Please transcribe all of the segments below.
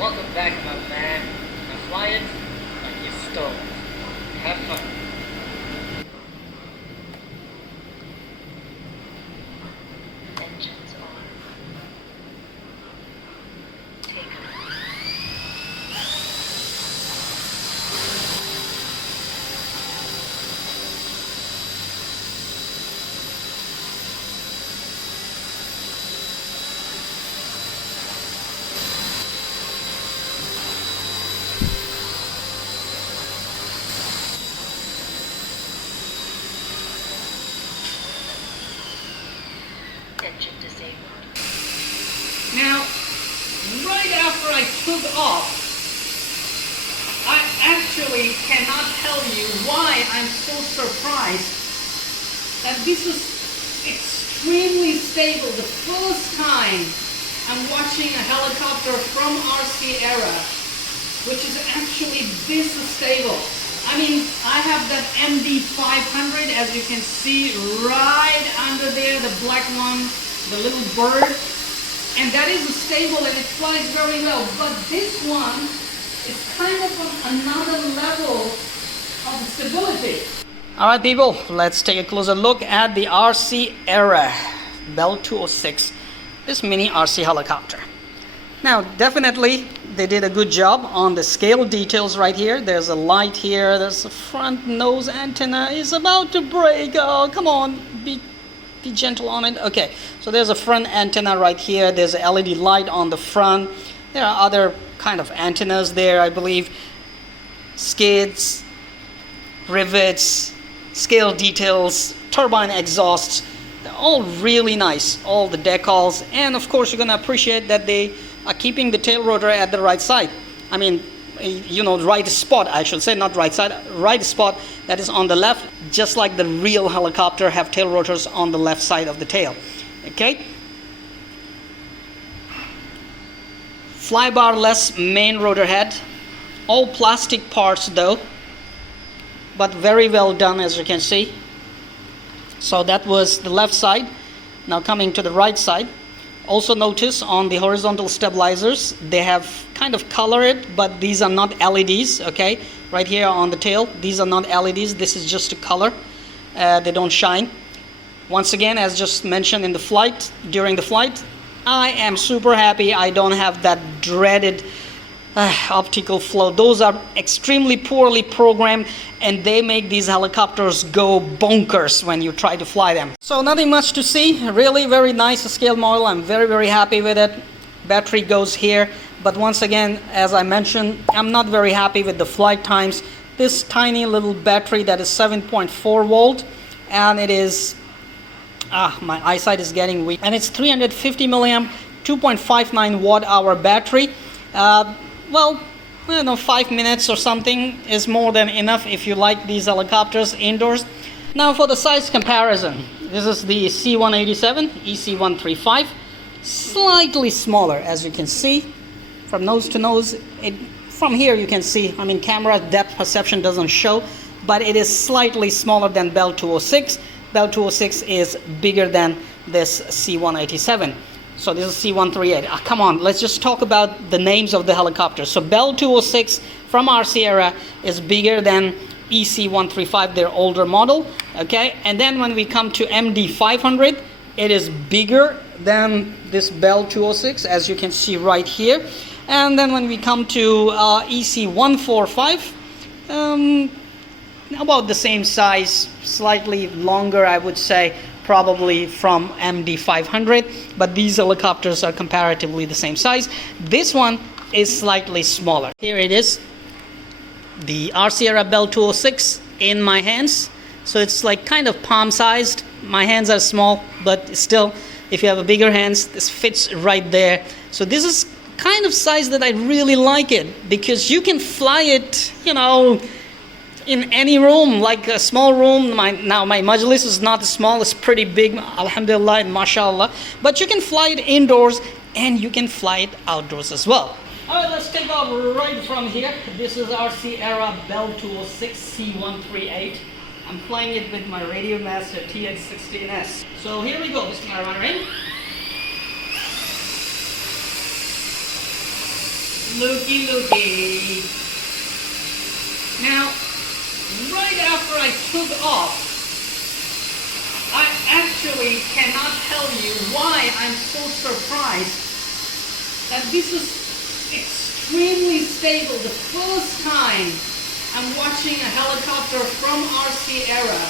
Welcome back, my man. Now fly it like you stole. Have fun. Engines on. Take off. Engine disabled. Now, right after I took off, I actually cannot tell you why I'm so surprised that this is extremely stable. The first time I'm watching a helicopter from RC era, which is actually this stable. I mean, I have that MD500, as you can see right under there, the black one, the little bird, and that is stable and it flies very well. But this one is kind of on another level of stability. All right, people, let's take a closer look at the RC era Bell 206, this mini RC helicopter. Now, definitely, they did a good job on the scale details right here. There's a light here. There's a front nose antenna is about to break. Oh, come on, be gentle on it. Okay, so there's a front antenna right here. There's a LED light on the front. There are other kind of antennas there, I believe. Skids, rivets, scale details, turbine exhausts. They're all really nice. All the decals, and of course, you're gonna appreciate that they are keeping the tail rotor at the right side. I mean, you know, right spot, I should say, not right side, right spot that is on the left, just like the real helicopter have tail rotors on the left side of the tail. Okay. Flybar-less main rotor head, all plastic parts though, but very well done, as you can see. So that was the left side. Now coming to the right side. Also notice on the horizontal stabilizers, they have kind of colored, but these are not LEDs, okay? Right here on the tail, these are not LEDs, this is just a color. They don't shine. Once again, as just mentioned in the flight, during the flight, I am super happy I don't have that dreaded optical flow. Those are extremely poorly programmed and they make these helicopters go bonkers when you try to fly them. So nothing much to see. Really very nice scale model. I'm very happy with it. Battery goes here, but once again, as I mentioned, I'm not very happy with the flight times. This tiny little battery that is 7.4 volt, and it is my eyesight is getting weak, and it's 350 milliamp 2.59 watt hour battery. Well, I don't know, 5 minutes or something is more than enough if you like these helicopters indoors. Now for the size comparison, this is the C-187 EC-135, slightly smaller, as you can see from nose to nose. From here you can see, I mean, camera depth perception doesn't show, but it is slightly smaller than Bell 206. Bell 206 is bigger than this C-187. So this is C-138. Come on, let's just talk about the names of the helicopters. So Bell 206 from RC era is bigger than EC-135, their older model. Okay, and then when we come to MD-500, it is bigger than this Bell 206, as you can see right here. And then when we come to EC-145, about the same size, slightly longer, I would say, probably from MD-500, but these helicopters are comparatively the same size. This one is slightly smaller. Here it is, the RC era Bell 206 in my hands. So it's like kind of palm sized. My hands are small, but still, if you have a bigger hands, this fits right there. So this is kind of size that I really like it, because you can fly it, you know, in any room, like a small room. My majlis is not small, it's pretty big, alhamdulillah and mashallah. But you can fly it indoors and you can fly it outdoors as well. Alright, let's take off right from here. This is RC era Bell 206 C-138. I'm flying it with my Radio Master TX16S. So here we go, Bismillahirrahmanirrahim. Looky, looky. Now, right after I took off, I actually cannot tell you why I'm so surprised that this is extremely stable. The first time I'm watching a helicopter from RC era,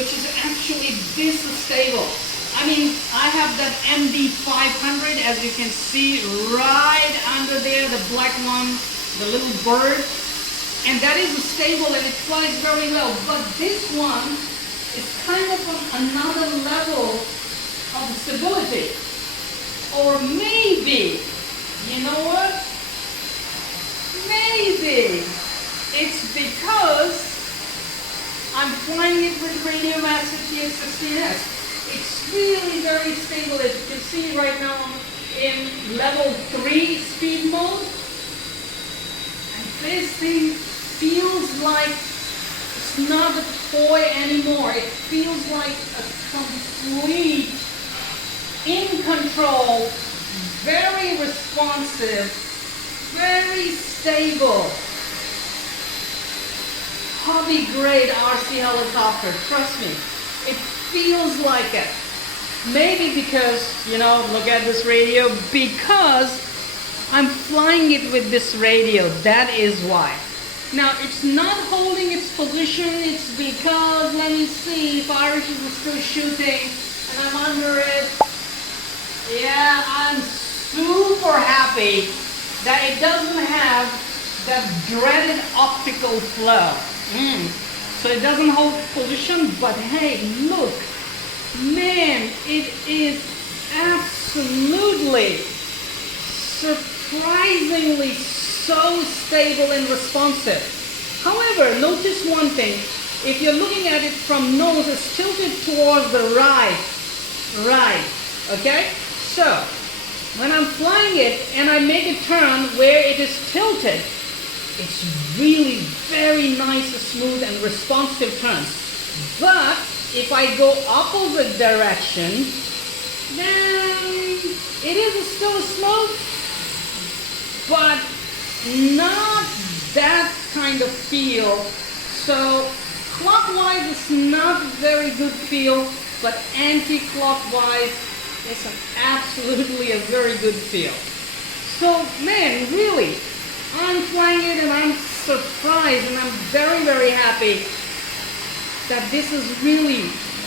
which is actually this stable. I mean, I have that MD500, as you can see right under there, the black one, the little bird, and that is stable and it flies very well. But this one is kind of on another level of stability. Or maybe, you know what? Maybe it's because I'm flying it with Radio Master TX16S. It's really very stable, as you can see right now in level 3 speed mode. And this thing feels like it's not a toy anymore. It feels like a complete, in control, very responsive, very stable, hobby grade RC helicopter. Trust me, it feels like it. Maybe because, you know, look at this radio, because I'm flying it with this radio. That is why. Now, it's not holding its position. It's because, let me see, if Irish is still shooting and I'm under it. Yeah, I'm super happy that it doesn't have that dreaded optical flow. So it doesn't hold position, but hey, look, man, it is absolutely, surprisingly so stable and responsive. However, notice one thing. If you're looking at it from nose, it's tilted towards the right, okay? So, when I'm flying it and I make a turn where it is tilted, it's really very nice, smooth and responsive turns. But if I go opposite direction, then it is still smooth, but not that kind of feel. So clockwise is not very good feel, but anti-clockwise is absolutely a very good feel. So man, really, I'm flying it and I'm surprised and I'm very, very happy that this is really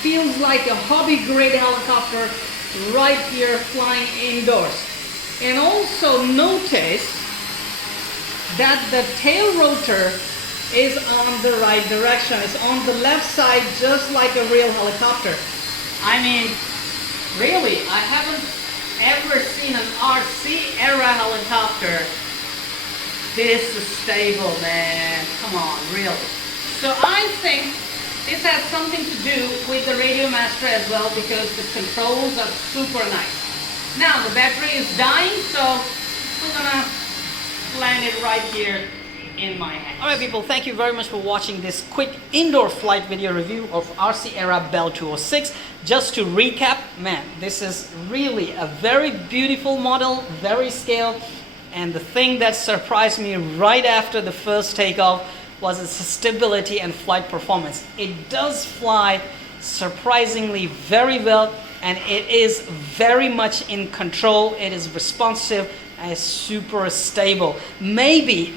feels like a hobby grade helicopter right here flying indoors. And also notice that the tail rotor is on the right direction. It's on the left side, just like a real helicopter. I mean, really, I haven't ever seen an RC era helicopter this stable, man. Come on, really. So I think this has something to do with the Radio Master as well, because the controls are super nice. Now the battery is dying, so we're gonna land it right here in my hand. Alright people, thank you very much for watching this quick indoor flight video review of RC Era Bell 206. Just to recap, man, this is really a very beautiful model, very scaled, and the thing that surprised me right after the first takeoff was its stability and flight performance. It does fly surprisingly very well, and it is very much in control. It is responsive and is super stable. Maybe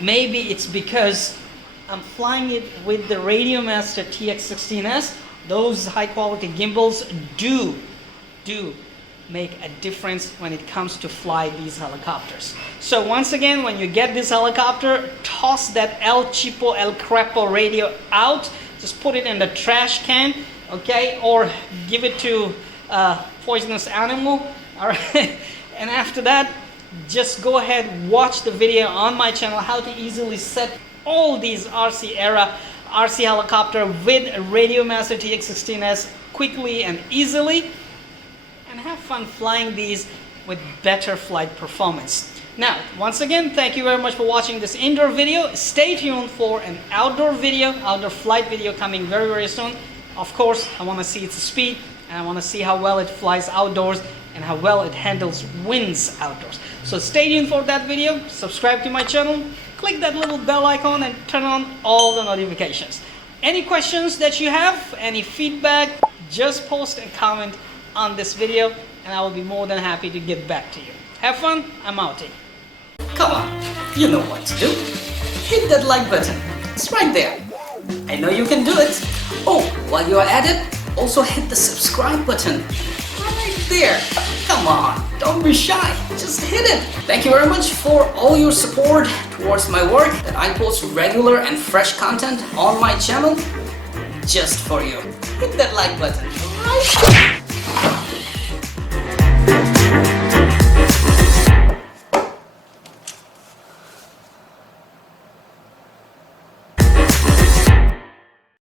it's because I'm flying it with the Radio Master TX16S. Those high quality gimbals do make a difference when it comes to fly these helicopters. So once again, when you get this helicopter, toss that El Cheapo, El Crepo radio out. Just put it in the trash can, okay? Or give it to a poisonous animal, all right? And after that, just go ahead, watch the video on my channel, how to easily set all these RC era RC helicopter with Radio Master TX16S quickly and easily, and have fun flying these with better flight performance. Now, once again, thank you very much for watching this indoor video. Stay tuned for an outdoor video, outdoor flight video coming very, very soon. Of course, I want to see its speed, and I want to see how well it flies outdoors and how well it handles winds outdoors. So stay tuned for that video, subscribe to my channel, click that little bell icon and turn on all the notifications. Any questions that you have, any feedback, just post a comment on this video and I will be more than happy to get back to you. Have fun, I'm outie. Come on, you know what to do. Hit that like button, it's right there. I know you can do it. Oh, while you're at it, also hit the subscribe button right there. Come on, don't be shy, just hit it. Thank you very much for all your support towards my work, that I post regular and fresh content on my channel just for you. Hit that like button right there.